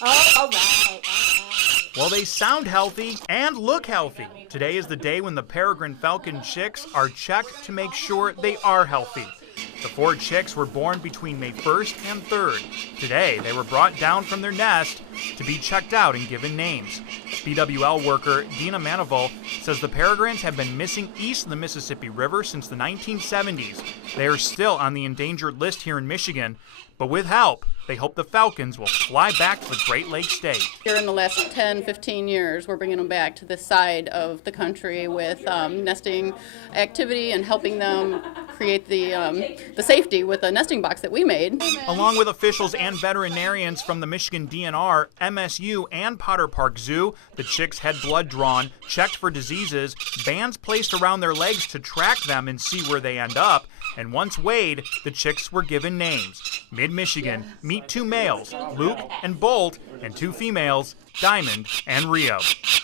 Oh, all right. Well, they sound healthy and look healthy. Today is the day when the peregrine falcon chicks are checked to make sure they are healthy. The 4 chicks were born between May 1st and 3rd. Today, they were brought down from their nest to be checked out and given names. BWL worker Dina Manival says the peregrines have been missing east of the Mississippi River since the 1970s. They are still on the endangered list here in Michigan, but with help, they hope the falcons will fly back to the Great Lakes state. Here in the last 10, 15 years, we're bringing them back to this side of the country with nesting activity and helping them create the safety with a nesting box that we made. Along with officials and veterinarians from the Michigan DNR, MSU, and Potter Park Zoo, the chicks had blood drawn, checked for diseases, bands placed around their legs to track them and see where they end up, and once weighed, the chicks were given names. Mid-Michigan, meet 2 males, Luke and Bolt, and 2 females, Diamond and Rio.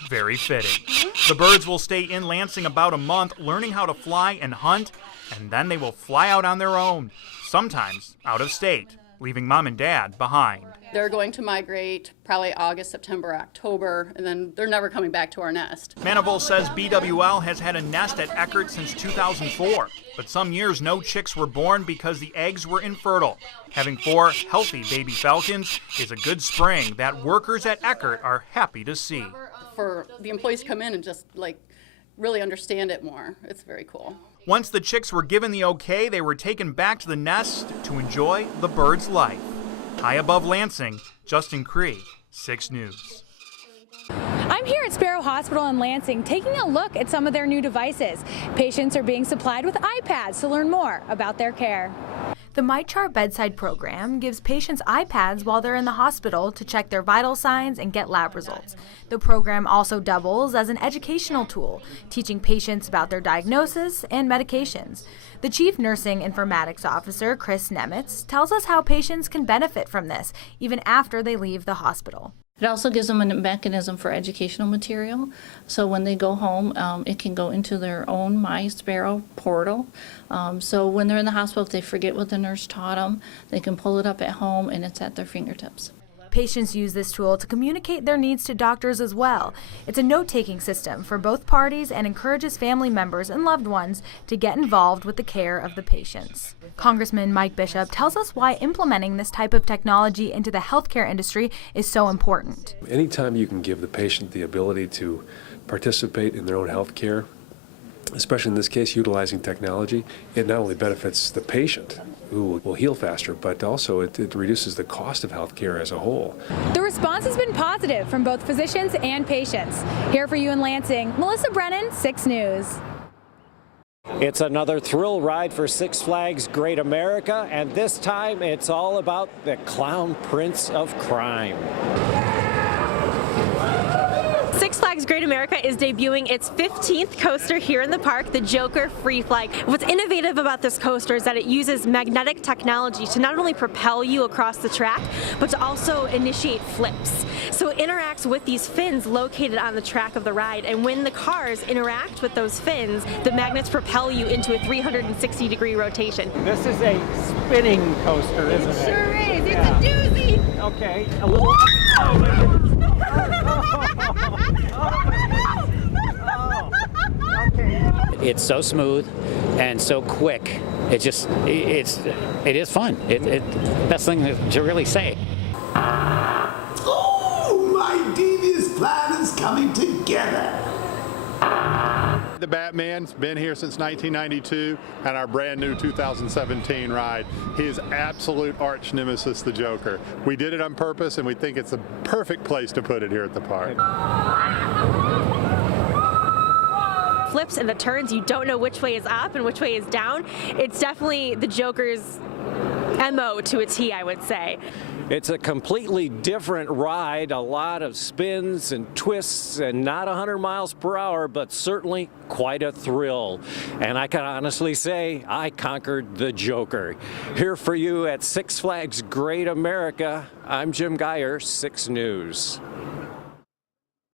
Very fitting. The birds will stay in Lansing about a month, learning how to fly and hunt, and then they will fly out on their own, sometimes out of state, leaving mom and dad behind. They're going to migrate probably August, September, October, and then they're never coming back to our nest. Manival says BWL has had a nest at Eckerd since 2004, but some years no chicks were born because the eggs were infertile. Having 4 healthy baby falcons is a good spring that workers at Eckerd are happy to see. For the employees to come in and just really understand it more, it's very cool. Once the chicks were given the okay, they were taken back to the nest to enjoy the bird's life. High above Lansing, Justin Kree, 6 News. I'm here at Sparrow Hospital in Lansing taking a look at some of their new devices. Patients are being supplied with iPads to learn more about their care. The MyChart bedside program gives patients iPads while they're in the hospital to check their vital signs and get lab results. The program also doubles as an educational tool, teaching patients about their diagnosis and medications. The Chief Nursing Informatics Officer, Chris Nemitz, tells us how patients can benefit from this even after they leave the hospital. It also gives them a mechanism for educational material, so when they go home, it can go into their own My Sparrow portal. So when they're in the hospital, if they forget what the nurse taught them, they can pull it up at home and it's at their fingertips. Patients use this tool to communicate their needs to doctors as well. It's a note-taking system for both parties and encourages family members and loved ones to get involved with the care of the patients. Congressman Mike Bishop tells us why implementing this type of technology into the healthcare industry is so important. Anytime you can give the patient the ability to participate in their own health care, especially in this case utilizing technology, it not only benefits the patient, who will heal faster, but also it reduces the cost of health care as a whole. The response has been positive from both physicians and patients. Here for you in Lansing, Melissa Brennan, 6 News. It's another thrill ride for Six Flags Great America, and this time it's all about the Clown Prince of Crime. Six Flags Great America is debuting its 15th coaster here in the park, the Joker Free Fly. What's innovative about this coaster is that it uses magnetic technology to not only propel you across the track, but to also initiate flips. So it interacts with these fins located on the track of the ride, and when the cars interact with those fins, the magnets propel you into a 360-degree rotation. This is a spinning coaster, isn't it? Sure is. It's a doozy. Okay. A little. It's so smooth and so quick. It is fun. Best thing to really say. Oh, my devious plan is coming together. The Batman's been here since 1992 and our brand new 2017 ride. His absolute arch nemesis, the Joker. We did it on purpose and we think it's the perfect place to put it here at the park. Flips and the turns, you don't know which way is up and which way is down. It's definitely the Joker's MO to a T, I would say. It's a completely different ride, a lot of spins and twists, and not 100 miles per hour, but certainly quite a thrill. And I can honestly say I conquered the Joker. Here for you at Six Flags Great America, I'm Jim Geyer, 6 News.